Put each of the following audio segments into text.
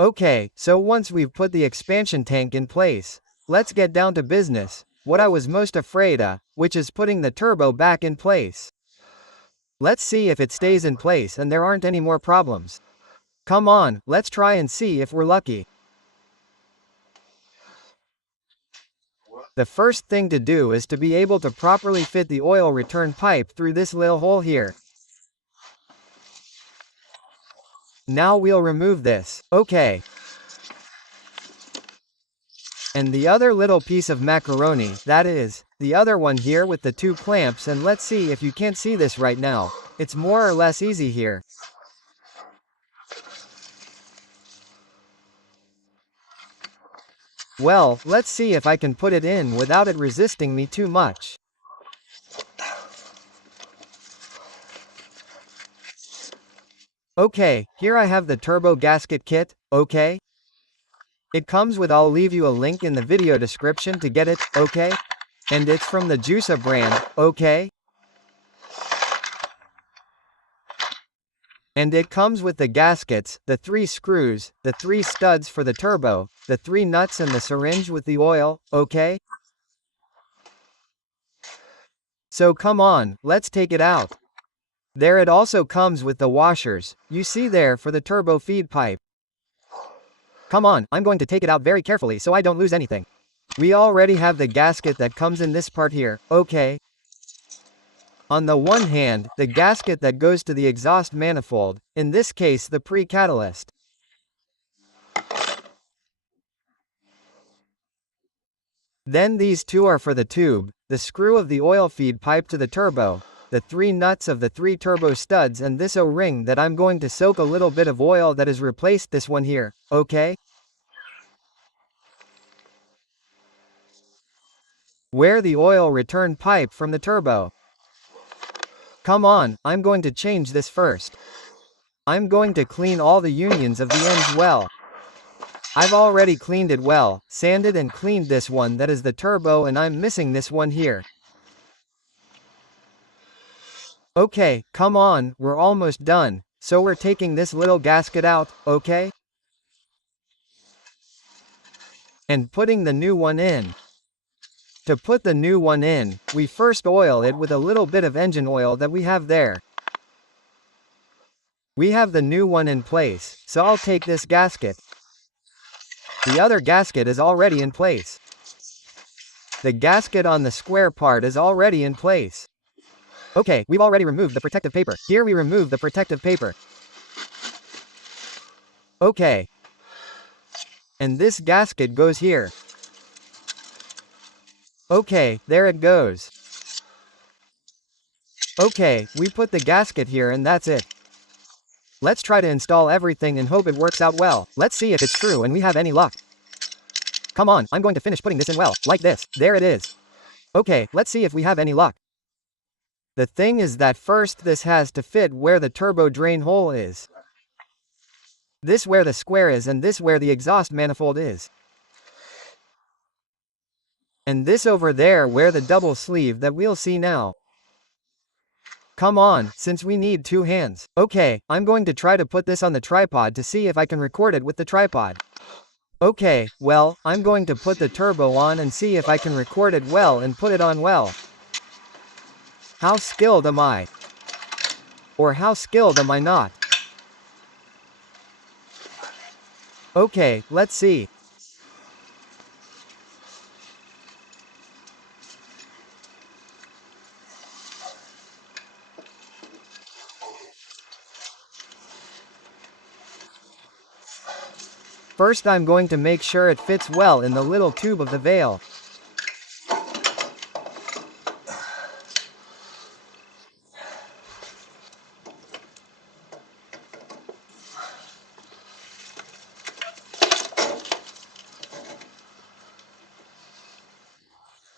Okay, so once we've put the expansion tank in place, let's get down to business, what I was most afraid of, which is putting the turbo back in place. Let's see if it stays in place and there aren't any more problems. Come on, let's try and see if we're lucky. The first thing to do is to be able to properly fit the oil return pipe through this little hole here. Now we'll remove this, okay. And the other little piece of macaroni, that is, the other one here with the two clamps, and let's see if you can't see this right now. It's more or less easy here. Well, let's see if I can put it in without it resisting me too much. Okay, here I have the turbo gasket kit, okay? It comes with, I'll leave you a link in the video description to get it, okay? And it's from the Juica brand, okay? And it comes with the gaskets, the 3 screws, the 3 studs for the turbo, the 3 nuts and the syringe with the oil, okay? So come on, let's take it out. There it also comes with the washers, you see there for the turbo feed pipe. Come on, I'm going to take it out very carefully so I don't lose anything. We already have the gasket that comes in this part here, okay? On the one hand, the gasket that goes to the exhaust manifold, in this case the pre-catalyst. Then these two are for the tube, the screw of the oil feed pipe to the turbo, the 3 nuts of the 3 turbo studs, and this O-ring that I'm going to soak a little bit of oil that has replaced this one here, okay? Where the oil return pipe from the turbo. Come on, I'm going to change this first. I'm going to clean all the unions of the ends well. I've already cleaned it well, sanded and cleaned this one that is the turbo, and I'm missing this one here. Okay, come on, we're almost done, so we're taking this little gasket out, okay? And putting the new one in. To put the new one in, we first oil it with a little bit of engine oil that we have there. We have the new one in place, so I'll take this gasket. The other gasket is already in place. The gasket on the square part is already in place. Okay, we've already removed the protective paper. Here we remove the protective paper. Okay. And this gasket goes here. Okay, there it goes. Okay, we put the gasket here and that's it. Let's try to install everything and hope it works out well. Let's see if it's true and we have any luck. Come on, I'm going to finish putting this in well, like this. There it is. Okay, let's see if we have any luck. The thing is that first this has to fit where the turbo drain hole is. This where the square is and this where the exhaust manifold is. And this over there where the double sleeve that we'll see now. Come on, since we need 2 hands. Okay, I'm going to try to put this on the tripod to see if I can record it with the tripod. Okay, well, I'm going to put the turbo on and see if I can record it well and put it on well. How skilled am I? Or how skilled am I not? Okay, let's see. First I'm going to make sure it fits well in the little tube of the valve.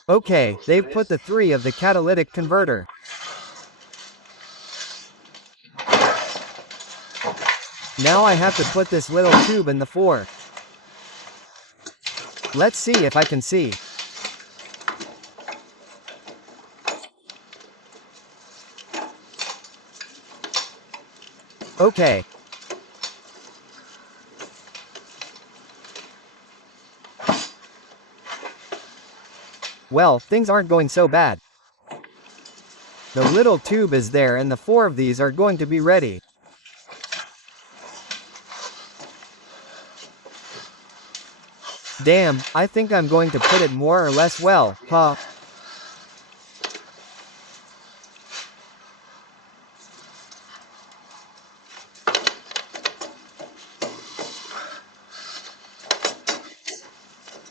Okay, they've put the 3 of the catalytic converter. Now I have to put this little tube in the 4. Let's see if I can see. Okay. Well, things aren't going so bad. The little tube is there and the 4 of these are going to be ready. Damn, I think I'm going to put it more or less well, huh?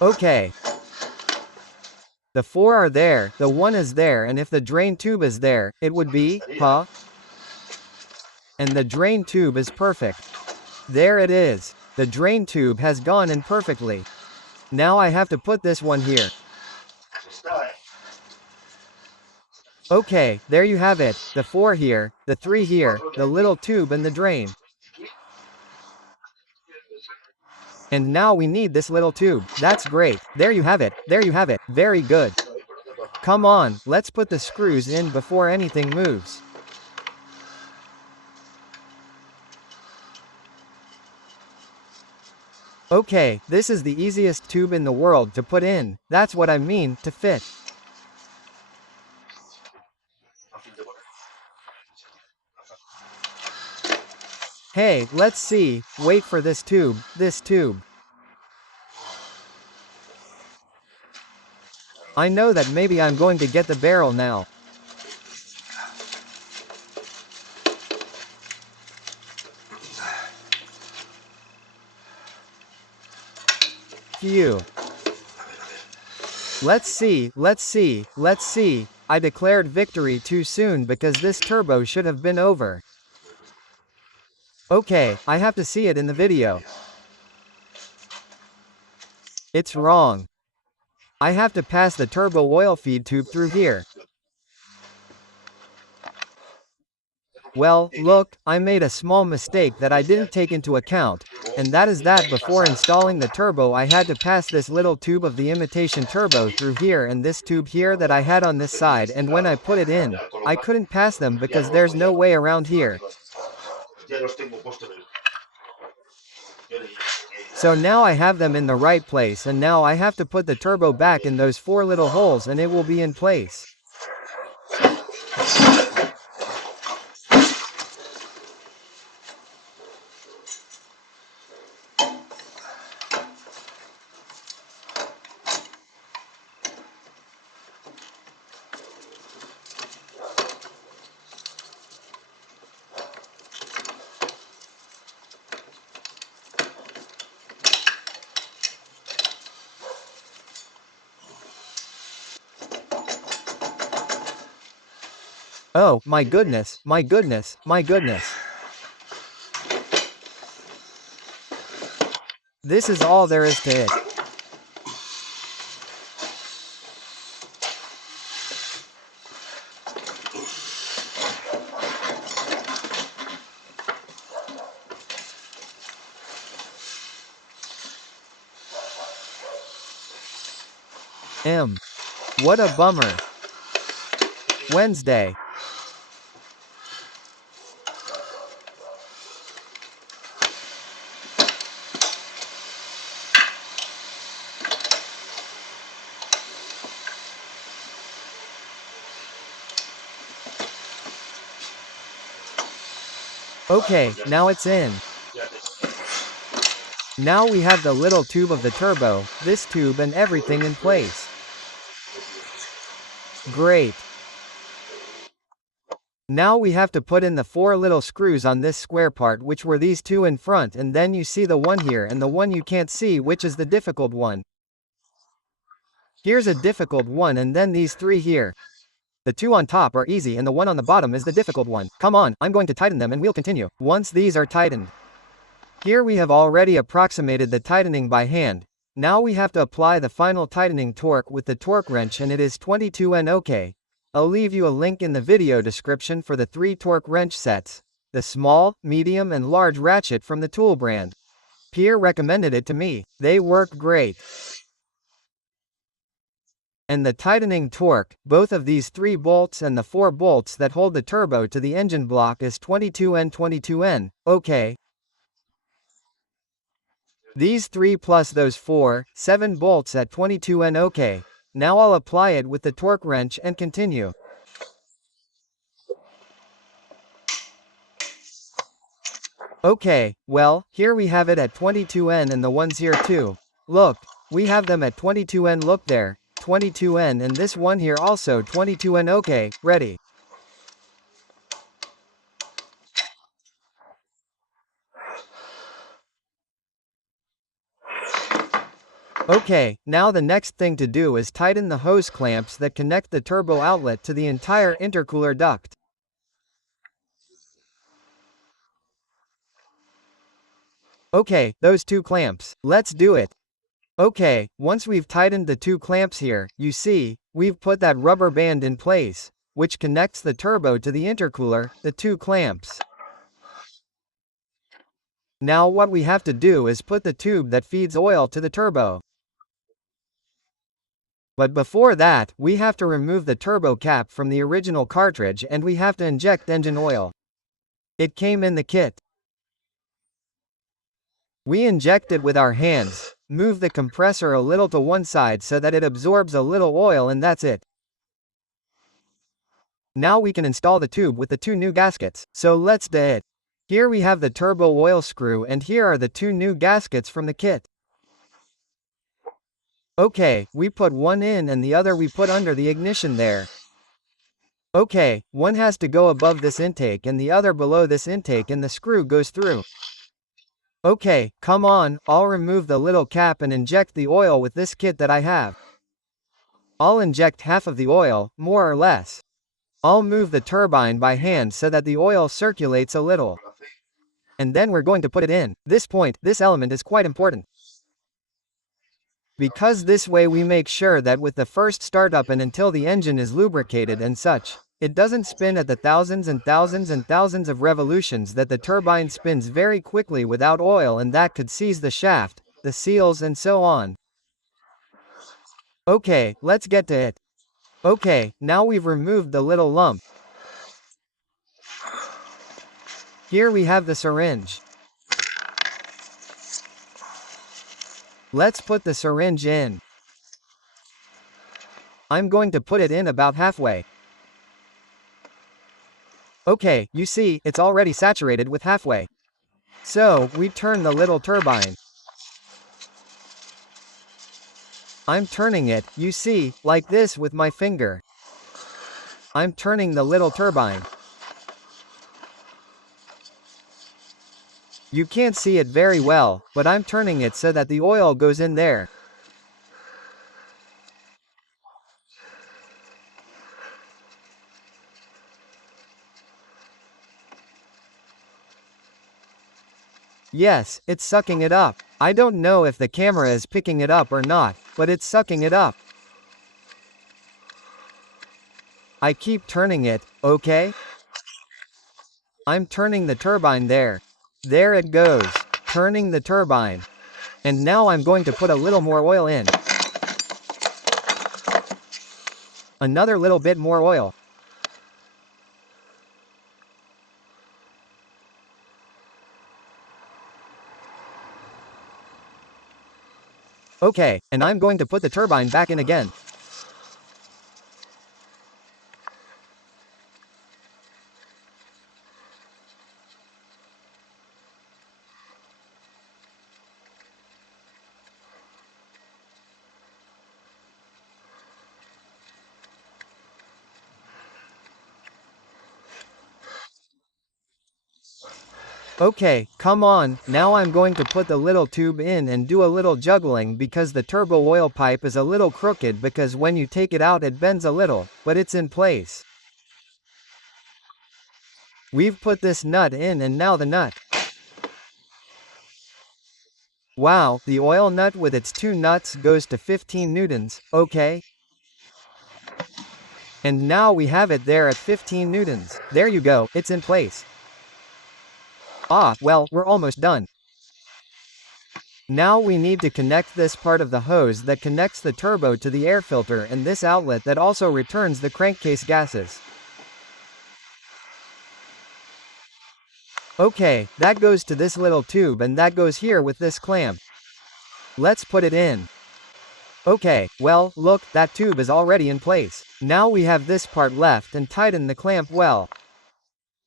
Okay. The 4 are there, the 1 is there, and if the drain tube is there, it would be, huh? And the drain tube is perfect. There it is. The drain tube has gone in perfectly. Now I have to put this one here. Okay, there you have it, the 4 here, the 3 here, the little tube and the drain. And now we need this little tube. That's great. There you have it, there you have it, very good. Come on, let's put the screws in before anything moves. Okay, this is the easiest tube in the world to put in, that's what I mean, to fit. Hey, let's see, wait for this tube, this tube. I know that maybe I'm going to get the barrel now. Phew. Let's see, let's see, let's see. I declared victory too soon because this turbo should have been over. Okay, I have to see it in the video. It's wrong. I have to pass the turbo oil feed tube through here. Well, look, I made a small mistake that I didn't take into account, and that is that before installing the turbo I had to pass this little tube of the imitation turbo through here and this tube here that I had on this side, and when I put it in, I couldn't pass them because there's no way around here. So now I have them in the right place and now I have to put the turbo back in those 4 little holes and it will be in place. Oh, my goodness, my goodness, my goodness. This is all there is to it. What a bummer. Wednesday. Okay, now it's in. Now we have the little tube of the turbo, this tube and everything in place. Great. Now we have to put in the 4 little screws on this square part, which were these 2 in front, and then you see the one here and the one you can't see, which is the difficult one. Here's a difficult one and then these 3 here. The 2 on top are easy and the one on the bottom is the difficult one. Come on, I'm going to tighten them and we'll continue. Once these are tightened. Here we have already approximated the tightening by hand. Now we have to apply the final tightening torque with the torque wrench and it is 22 N. Okay. I'll leave you a link in the video description for the 3 torque wrench sets. The small, medium and large ratchet from the tool brand. Pierre recommended it to me. They work great. And the tightening torque, both of these 3 bolts and the 4 bolts that hold the turbo to the engine block is 22 N 22 N. Okay. These 3 plus those 4, 7 bolts at 22 N. Okay. Now I'll apply it with the torque wrench and continue. Okay, well, here we have it at 22N and the ones here too. Look, we have them at 22N, look there, 22N, and this one here also 22N. Okay, ready. Okay, now the next thing to do is tighten the hose clamps that connect the turbo outlet to the entire intercooler duct. Okay, those two clamps. Let's do it. Okay, once we've tightened the two clamps here, you see, we've put that rubber band in place, which connects the turbo to the intercooler, the two clamps. Now what we have to do is put the tube that feeds oil to the turbo. But before that, we have to remove the turbo cap from the original cartridge and we have to inject engine oil. It came in the kit. We inject it with our hands, move the compressor a little to one side so that it absorbs a little oil, and that's it. Now we can install the tube with the two new gaskets, so let's do it. Here we have the turbo oil screw and here are the two new gaskets from the kit. Okay, we put one in and the other we put under the ignition there. Okay, one has to go above this intake and the other below this intake and the screw goes through. Okay, come on, I'll remove the little cap and inject the oil with this kit that I have. I'll inject half of the oil, more or less. I'll move the turbine by hand so that the oil circulates a little. And then we're going to put it in. This point, this element is quite important. Because this way we make sure that with the first startup and until the engine is lubricated and such, it doesn't spin at the thousands and thousands and thousands of revolutions that the turbine spins very quickly without oil, and that could seize the shaft, the seals and so on. Okay, let's get to it. Okay, now we've removed the little lump. Here we have the syringe. Let's put the syringe in. I'm going to put it in about halfway. Okay, you see, it's already saturated with halfway. So, we turn the little turbine. I'm turning it, you see, like this with my finger. I'm turning the little turbine. You can't see it very well, but I'm turning it so that the oil goes in there. Yes, it's sucking it up. I don't know if the camera is picking it up or not, but it's sucking it up. I keep turning it, okay? I'm turning the turbine there. There it goes, turning the turbine. And now I'm going to put a little more oil in. Another little bit more oil. Okay, and I'm going to put the turbine back in again. Okay, come on, now I'm going to put the little tube in and do a little juggling because the turbo oil pipe is a little crooked because when you take it out it bends a little, but it's in place. We've put this nut in and now the nut. Wow, the oil nut with its two nuts goes to 15 newtons, okay? And now we have it there at 15 newtons. There you go, it's in place. Ah, well, we're almost done. Now we need to connect this part of the hose that connects the turbo to the air filter and this outlet that also returns the crankcase gases. Okay, that goes to this little tube and that goes here with this clamp. Let's put it in. Okay, well, look, that tube is already in place. Now we have this part left and tighten the clamp well.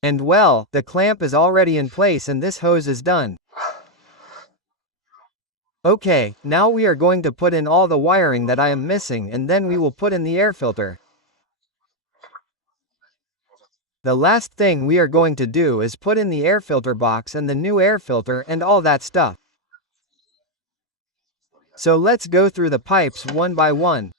And well, the clamp is already in place and this hose is done. Okay, now we are going to put in all the wiring that I am missing and then we will put in the air filter. The last thing we are going to do is put in the air filter box and the new air filter and all that stuff. So let's go through the pipes one by one.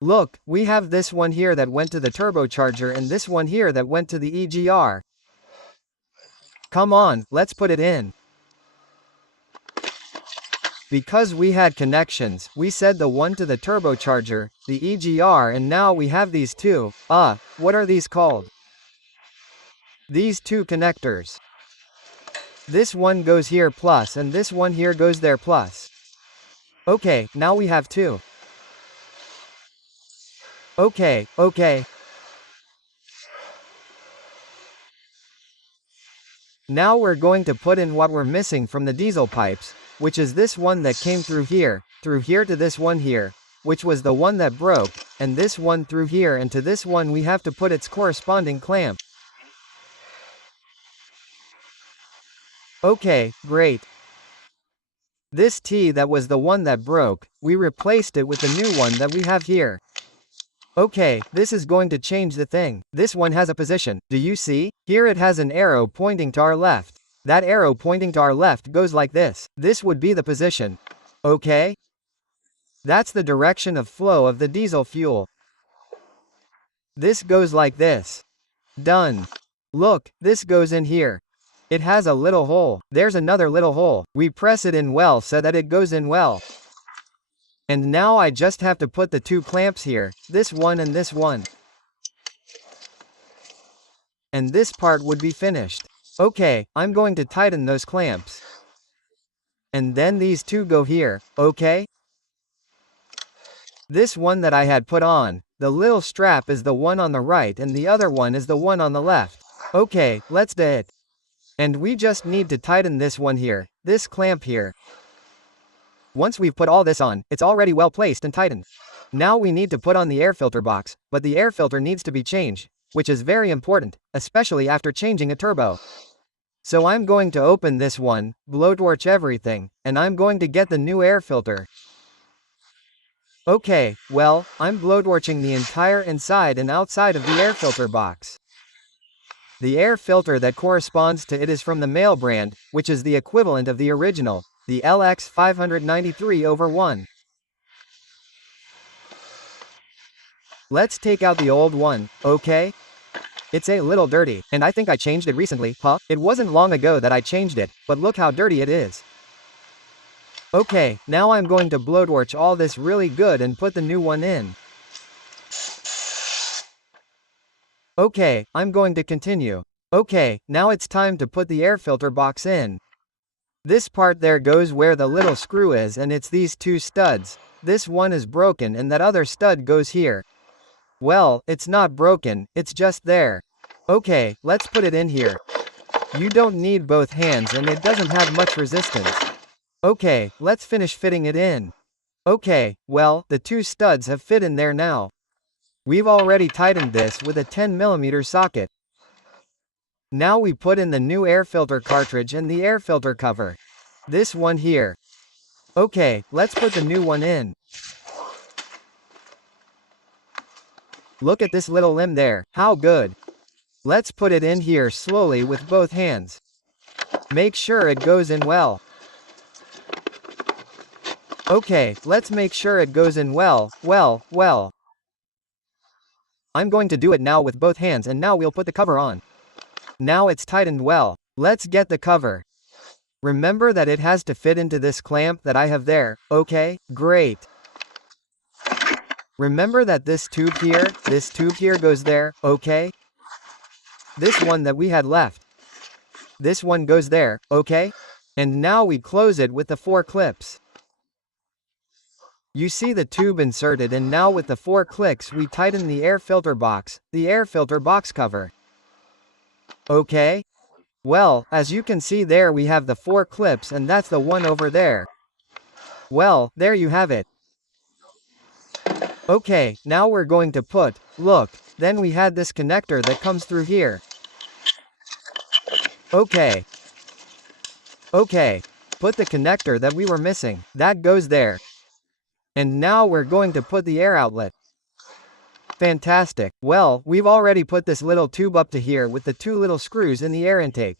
Look, we have this one here that went to the turbocharger and this one here that went to the EGR. Come on, let's put it in. Because we had connections, we said the one to the turbocharger, the EGR, and now we have these two, what are these called? These two connectors. This one goes here plus and this one here goes there plus. Okay, now we have two. Okay. Now we're going to put in what we're missing from the diesel pipes, which is this one that came through here to this one here, which was the one that broke, and this one through here and to this one we have to put its corresponding clamp. Okay, great. This T that was the one that broke, we replaced it with the new one that we have here. Okay, this is going to change the thing. This one has a position, do you see? Here it has an arrow pointing to our left. That arrow pointing to our left goes like this. This would be the position. Okay? That's the direction of flow of the diesel fuel. This goes like this. Done. Look, this goes in here. It has a little hole. There's another little hole. We press it in well so that it goes in well. And now I just have to put the two clamps here, this one and this one. And this part would be finished. Okay, I'm going to tighten those clamps. And then these two go here, okay? This one that I had put on, the little strap is the one on the right and the other one is the one on the left. Okay, let's do it. And we just need to tighten this one here, this clamp here. Once we've put all this on, it's already well placed and tightened. Now we need to put on the air filter box, but the air filter needs to be changed, which is very important, especially after changing a turbo. So I'm going to open this one, blowtorch everything, and I'm going to get the new air filter. Okay, well, I'm blowtorching the entire inside and outside of the air filter box. The air filter that corresponds to it is from the male brand, which is the equivalent of the original, the LX 593/1. Let's take out the old one, okay? It's a little dirty, and I think I changed it recently, huh? It wasn't long ago that I changed it, but look how dirty it is. Okay, now I'm going to blowtorch all this really good and put the new one in. Okay, I'm going to continue. Okay, now it's time to put the air filter box in. This part there goes where the little screw is and it's these two studs. This one is broken and that other stud goes here. Well, it's not broken, it's just there. Okay, let's put it in here. You don't need both hands and it doesn't have much resistance. Okay, let's finish fitting it in. Okay, well, the two studs have fit in there now. We've already tightened this with a 10mm socket. Now we put in the new air filter cartridge and the air filter cover. This one here. Okay, let's put the new one in. Look at this little limb there, how good. Let's put it in here slowly with both hands. Make sure it goes in well. Okay, let's make sure it goes in well. I'm going to do it now with both hands and now we'll put the cover on. Now it's tightened well. Let's get the cover. Remember that it has to fit into this clamp that I have there, okay? Great. Remember that this tube here goes there, okay? This one that we had left. This one goes there, okay? And now we close it with the 4 clips. You see the tube inserted and now with the 4 clicks we tighten the air filter box cover. Okay? Well, as you can see there we have the 4 clips and that's the one over there. Well, there you have it. Okay, now we're going to look, then we had this connector that comes through here. Okay. Okay. Put the connector that we were missing, that goes there. And now we're going to put the air outlet. Fantastic. Well, we've already put this little tube up to here with the two little screws in the air intake.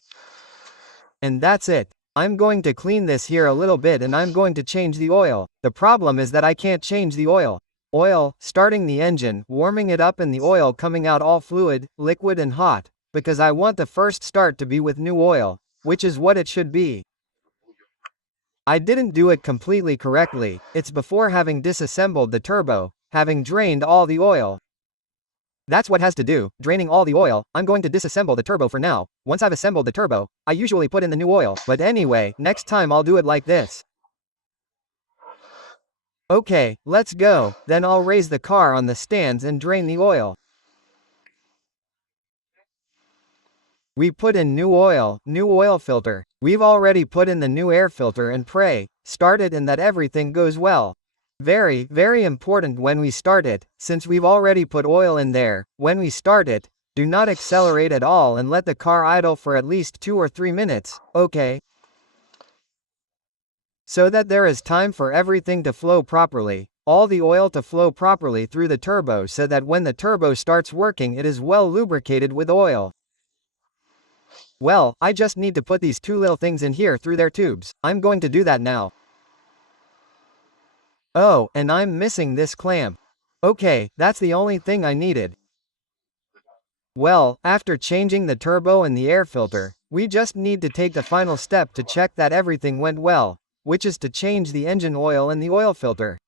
And that's it. I'm going to clean this here a little bit and I'm going to change the oil. The problem is that I can't change the oil. Oil, starting the engine, warming it up and the oil coming out all fluid, liquid and hot, because I want the first start to be with new oil, which is what it should be. I didn't do it completely correctly, it's before having disassembled the turbo, having drained all the oil. That's what has to do, draining all the oil. I'm going to disassemble the turbo for now. Once I've assembled the turbo, I usually put in the new oil, but anyway, next time I'll do it like this. Okay, let's go, then I'll raise the car on the stands and drain the oil. We put in new oil filter. We've already put in the new air filter and start it and that everything goes well. Very, very important when we start it, since we've already put oil in there, when we start it, do not accelerate at all and let the car idle for at least 2 or 3 minutes, okay? So that there is time for everything to flow properly, all the oil to flow properly through the turbo so that when the turbo starts working it is well lubricated with oil. Well, I just need to put these two little things in here through their tubes. I'm going to do that now. Oh, and I'm missing this clamp. Okay, that's the only thing I needed. Well, after changing the turbo and the air filter, we just need to take the final step to check that everything went well, which is to change the engine oil and the oil filter.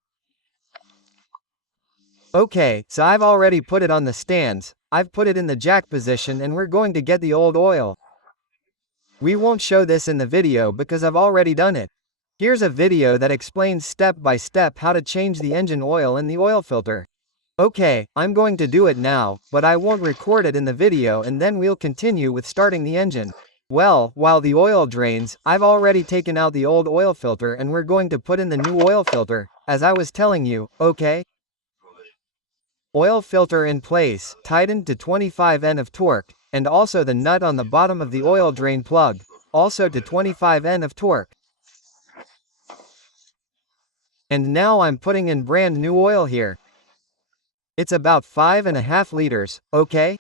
Okay, so I've already put it on the stands, I've put it in the jack position and we're going to get the old oil. We won't show this in the video because I've already done it. Here's a video that explains step by step how to change the engine oil and the oil filter. Okay, I'm going to do it now, but I won't record it in the video and then we'll continue with starting the engine. Well, while the oil drains, I've already taken out the old oil filter and we're going to put in the new oil filter, as I was telling you, okay? Oil filter in place, tightened to 25 N of torque, and also the nut on the bottom of the oil drain plug, also to 25 N of torque. And now I'm putting in brand new oil here. It's about 5.5 liters, okay?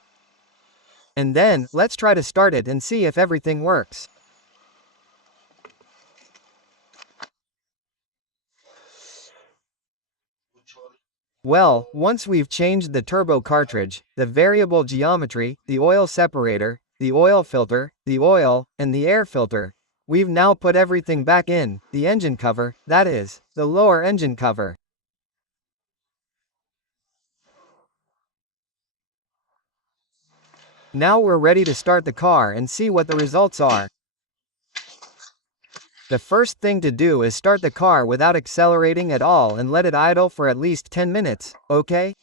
And then, let's try to start it and see if everything works. Well, once we've changed the turbo cartridge, the variable geometry, the oil separator, the oil filter, the oil, and the air filter, we've now put everything back in, the engine cover, that is, the lower engine cover. Now we're ready to start the car and see what the results are. The first thing to do is start the car without accelerating at all and let it idle for at least 10 minutes, okay?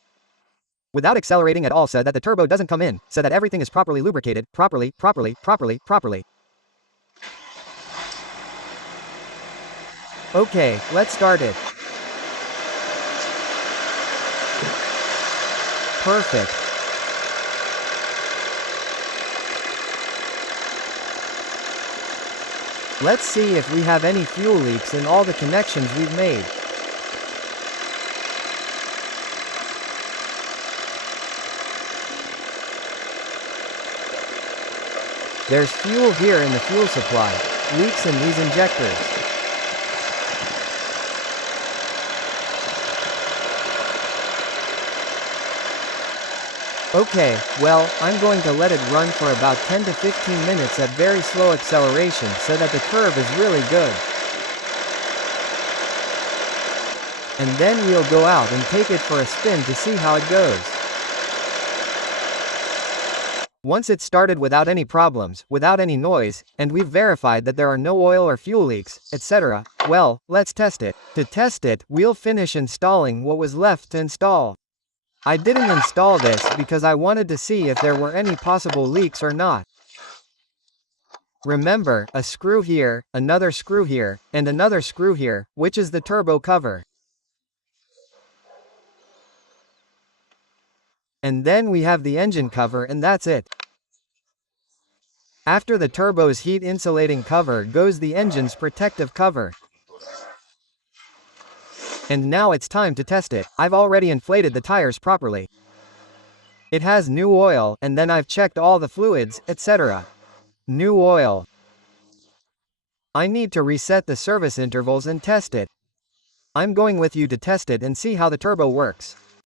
Without accelerating at all so that the turbo doesn't come in, so that everything is properly lubricated, properly. Okay, let's start it. Perfect. Let's see if we have any fuel leaks in all the connections we've made. There's fuel here in the fuel supply, leaks in these injectors. Okay, well, I'm going to let it run for about 10 to 15 minutes at very slow acceleration so that the curve is really good. And then we'll go out and take it for a spin to see how it goes. Once it's started without any problems, without any noise, and we've verified that there are no oil or fuel leaks, etc., well, let's test it. To test it, we'll finish installing what was left to install. I didn't install this because I wanted to see if there were any possible leaks or not. Remember, a screw here, another screw here, and another screw here, which is the turbo cover. And then we have the engine cover and that's it. After the turbo's heat insulating cover goes the engine's protective cover. And now it's time to test it. I've already inflated the tires properly. It has new oil, and then I've checked all the fluids, etc. New oil. I need to reset the service intervals and test it. I'm going with you to test it and see how the turbo works.